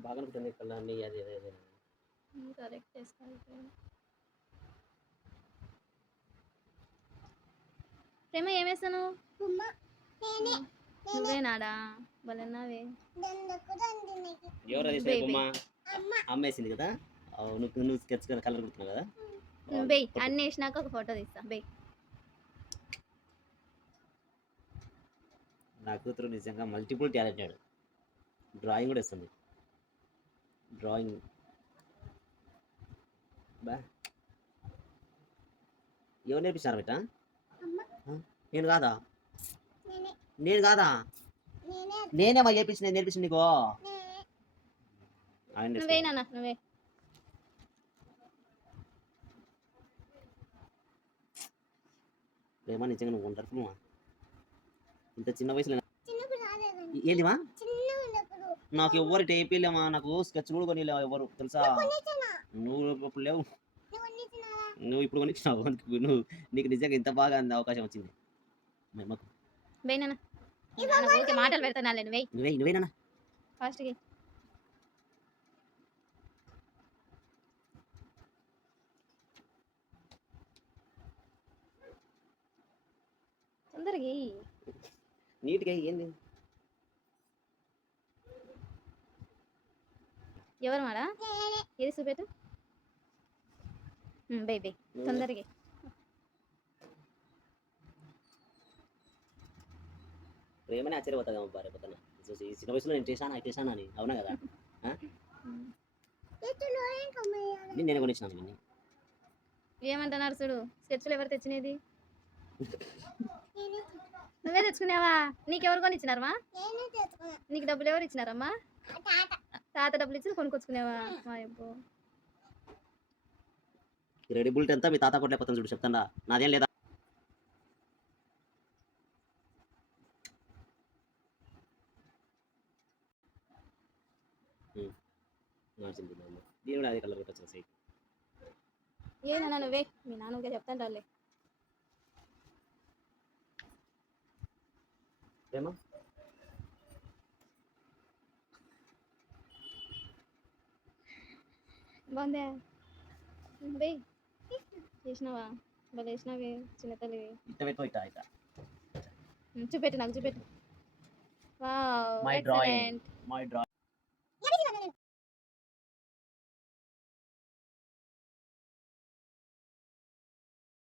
బాగా అనుకుంటుంది కళ్ళ అన్ని అది. అది అది. కరెక్ట్ ప్రేమ ఏం నువ్వేనాడా? బలన్నావే ఎవరు అది. బొమ్మ. అమ్మ. కదా? నువ్వు నువ్వు స్కెచ్ కలర్ కుడుతున్నావు కదా? బెయ్ అన్ని వేసినాక ఒక ఫోటో తీస్తా బెయ్ నా కూతురు నిజంగా మల్టిపుల్ టాలెంటెడ్ డ్రాయింగ్ కూడా ఇస్తుంది. డ్రాయింగ్ బా ఎవరు నేర్పించారు బిడ్డ అమ్మ నేను కాదా నేనే కాదా నేనే నేనే మా నేర్పించిన నేర్పించింది నీకో నేనే నువ్వే నాన్న నువ్వే ప్రేమ నిజంగా నువ్వు వండర్ఫుల్ ఇంత చిన్న వయసులో చిన్నప్పుడు నాకు ఎవరు టేపీలేమా నాకు స్కెచ్ కూడా కొని ఎవరు తెలుసా? నువ్వు ఇప్పుడు లేవు. నువ్వు ఇప్పుడు కొనిచ్చినావు నువ్వు నీకు నిజంగా ఇంత బాగా అంద అవకాశం వచ్చింది. మరి మాకు. బెయ్ నాన్న. నాన్న ఊరికే మాటలు పెడతాను నువ్వే నువ్వే నువ్వేనా ఫాస్ట్గా తొందరగా. నీట్గా ఏంది? ఎవరు మాడా? ఏది చూపెట్టు బై బై. తొందరగా. ప్రేమనే ఆశ్చర్యపోతుంది అమ్మ భార్య పొద్దున చూసి ఈ చిన్న వయసులో నేను చేశాను అది చేశాను అని. అవునా కదా? నేను నేను కొనిచ్చినాను నిన్ను ఏమంటున్నారు చూడు? స్కెచ్లు ఎవరు తెచ్చినది? నేనే నువ్వే తెచ్చుకున్నావా? నీకెవరు కొని ఇచ్చినారమ్మా నేనే తెచ్చుకున్నా. నీకు డబ్బులు ఎవరు ఇచ్చినారమ్మా? తాత డబ్బులు ఇచ్చి కొనుక్కొచ్చుకునేవా? మా అబ్బో ఈ రెడీ బుల్ట్ అంతా మీ తాత కొట్టలేకపోతాను చూడు చెప్తాడా. నాదేం లేదా. మార్చింది. దీని కూడా అదే కలర్ కొట్టచ్చు సైట్ ఏదన్నా నువ్వే? మీ చెప్తాను రాలే బాగుందా? బే? చేసినావా? బాగా చేసినావి చిన్న తల్లి చూపెట్టు నాకు చూపెట్టు. Wow my drawing my drawing